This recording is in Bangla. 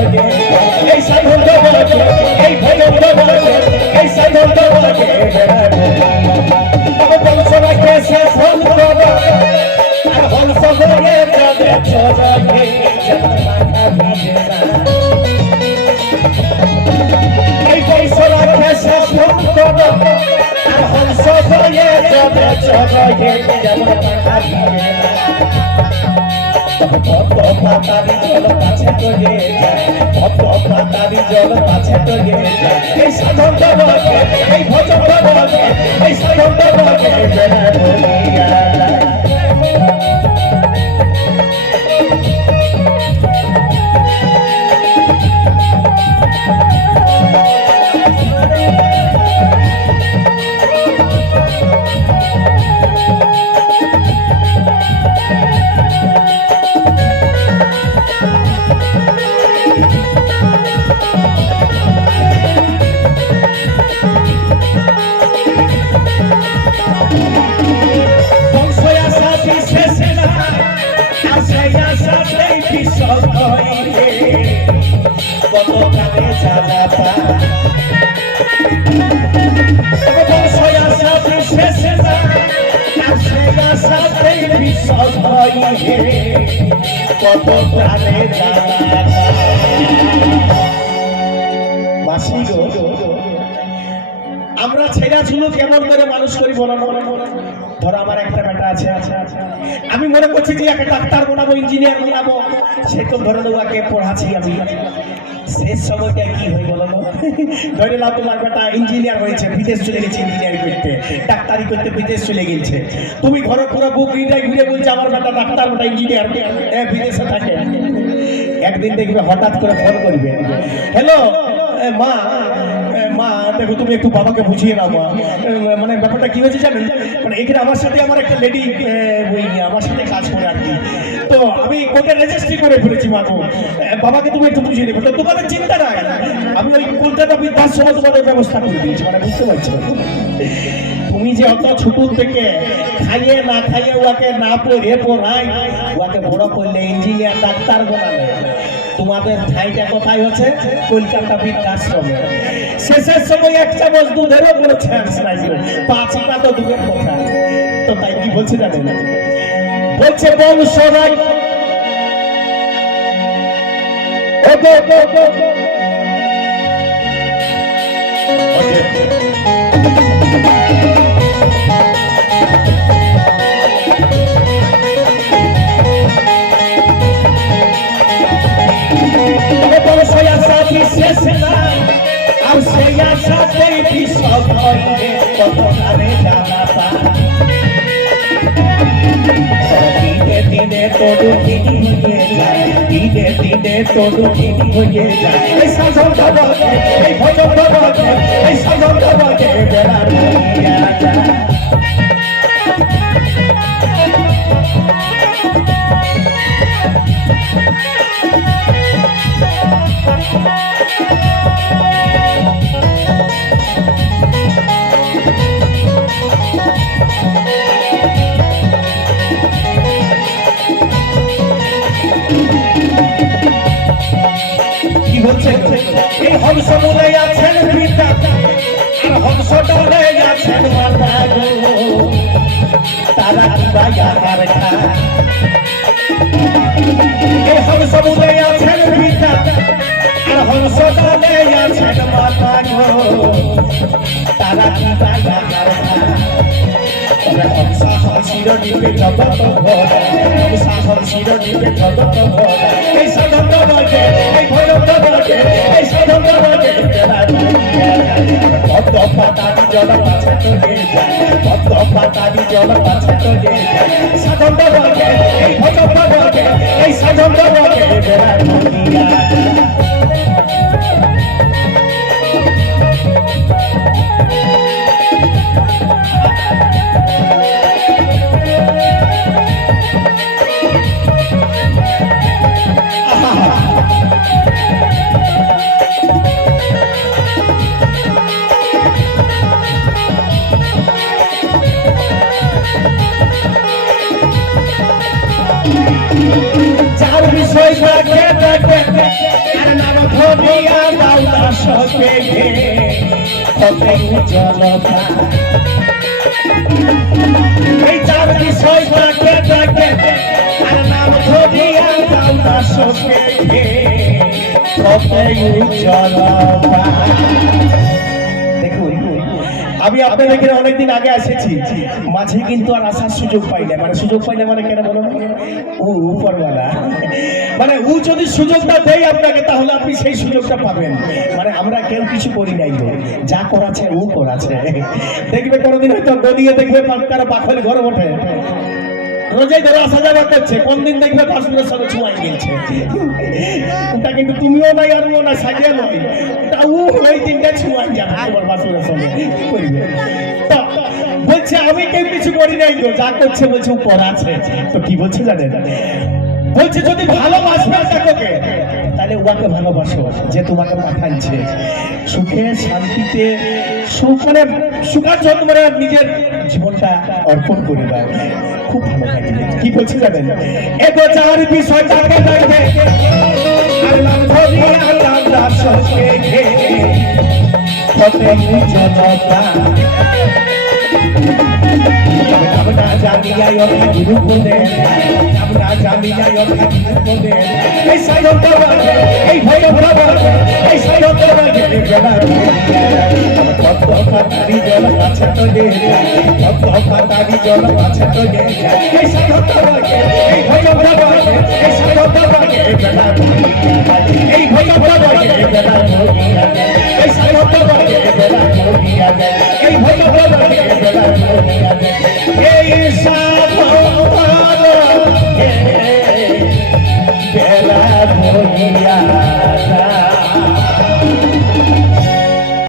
তোকে এই সাধন তোমাকে এই ভজন তোমাকে এই সাধন তোমাকে তবে বংশরা কেসে ফোন করো আর হংস হয়ে যাবে চোখে যেমন মাথা ভিজে না এই বংশরা কেসে ফোন করো আর হংস হয়ে যাবে চোখে যেমন মাথা ভিজে না কত পাতারি জল কাছে তরে কত পাতারি জল কাছে তরে এই সাধন তোমাকে এই ভজন তোমাকে এই সাধন তোমাকে বেড়া বলিয়া কত কানে জানা পা বংশয়া সাথে শেষে না আসেয়া সাথে বিশ্বস হইয়ে কত কানে জানা পা মাসি গো আমরা ছেড়া ছিল কেমন করে মানুষ করি বলো ধরো আমার একটা বেটা আছে আমি মনে করছি যে একটা ডাক্তার বানাবো ইঞ্জিনিয়ার বানাবো সে তো ধরে ওকে পড়াচ্ছি আমি শেষ সময়টা কি হয় বলো ধরে নাও তোমার বেটা ইঞ্জিনিয়ার হয়েছে বিদেশ চলে গেছে ইঞ্জিনিয়ারিং করতে ডাক্তারি করতে বিদেশ চলে গেছে তুমি ঘরে পুরো বুক রিডাই ঘুরে বলছে আমার বেটা ডাক্তার বেটা ইঞ্জিনিয়ার বিদেশে থাকে একদিন দেখবে হঠাৎ করে ফোন করবে হ্যালো মা মা দেখো তুমি একটু বাবাকে বুঝিয়ে নাও মা মানে ব্যাপারটা কি হয়েছে জানেন মানে এখানে আমার সাথে আমার একটা লেডি আমার সাথে কাজ করে আর কি তো আমি কোর্টে রেজিস্ট্রি করে ফেলেছি মাগো বাবাকে তুমি একটু বুঝিয়ে দেবো তো তোমাদের চিন্তা নাই আমি ওই কলকাতা বৃদ্ধাশ্রমে তোমাদের ব্যবস্থা করে দিয়েছি মানে বুঝতে পারছো তুমি যে অত ছোট থেকে খাইয়ে না খাইয়ে ওকে না পড়ে পড়াই ওকে বড় করলে ইঞ্জিনিয়ার ডাক্তার বানাবে তোমাদের ঠাইটা কোথায় হচ্ছে কলকাতা বৃদ্ধাশ্রমে শেষের সময় এক চামচ দুধেরও কোনো চান্স নাই 5 টা তো দুধের কথা তো তাই কি বলছে জানেন বলছে বংশরাই বংশয়া সাথী শেষ নাই আর সেই আশাতেই বিশ্বস হইলে কত কানে জানা পা দিনে দিনে তোর দিদি হয়ে যায় দিনে দিনে তোর দিদি হয়ে যায় এই সাধন বাবাকে এই ভজন বাবাকে এই সাধন বাবাকে বেড়া বলিয়া যায় এই হংস মনে আছেন পিতা আর হংস ডলে আছেন মাতা গো তারা বায়ার খা এই হংস মনে আছেন পিতা আর হংস ডলে আছেন মাতা গো তারা বায়ার খা তবে হংসা হংসির নিবে জগত ভরা হংসা হংসির নিবে জগত ভরা এই সাধন বাবাকে এই ভৈরব বাবাকে এই সাধন বাবাকে কত পাতারি জল কাছে তোলে কত পাতারি জল কাছে তোলে সাধন বাবাকে এই ভৈরব বাবাকে এই সাধন বাবাকে বেড়া বলিয়া যার বিষয় দেখে দেখে আর নাম ধরিয়া দাও দাসকে কত জলতা এই চার বিষয় থাকে থাকে আর নাম ধরিয়া দাও দাসকে কত জলতা। দেখুন আমি আপনাদের এখানে অনেকদিন আগে এসেছি, মাঝে কিন্তু আর আসার সুযোগ পাই না। মানে সুযোগ পাই না মানে কেন বলো, ও উপরওয়ালা মানে ও যদি সুযোগটা দেয় আপনাকে তাহলে আপনি সেই সুযোগটা পাবেন। মানে আমরা কেউ কিছু করি নাই, যা করাছে ও করাছে। দেখবে কোনোদিন হয়তো গদিয়ে দেখবে কারো পাখলে ঘর ওঠে, রোজাই ধরে আসা যাওয়া করছে, কোন দিন দেখবে বাসুরের সঙ্গে ছুঁয়াই গেছে। ওটা কিন্তু তুমিও নাই আর ও না সাজিয়ে নয়, ওটা ও ওই দিনটা ছুঁয়াই যাবে তোমার বাসুরের সঙ্গে। কি করবে? তো বলছে আমি কেউ কিছু করি নাই তো, যা করছে বলছে ও করাছে। তো কি বলছে জানেন, বলছে যদি ভালোবাসবে তাকে তাহলে ওকে ভালোবাসো যে তোমাকে পাঠাচ্ছে সুখে শান্তিতে, সুখ মানে সুখার জন্য মানে নিজের জীবনটা অর্পণ করে দাও, খুব ভালো থাকে। কি বলছে জানেন, এগো চার বিষয়টাকে দেখে আর নাম ধরিয়া দাও দাসকে কত জনতা আমরা জানিয়া ওরা গুরু বলে, আমরা জানিয়া ওরা গুরু বলে এই সায়ন্ত এই ভয় ভয় এই সায়ন্ত কত পাতারি জল আছে তো যে, কত পাতারি জল আছে তো যে এই সায়ন্ত এই ভয় ভয় এই সায়ন্ত এই ভয় ভয় বেলা মরিয়া এই সায়ন্ত বেলা মরিয়া এই ভয় ভয় বেলা মরিয়া এই সাধন বেলা মরিয়া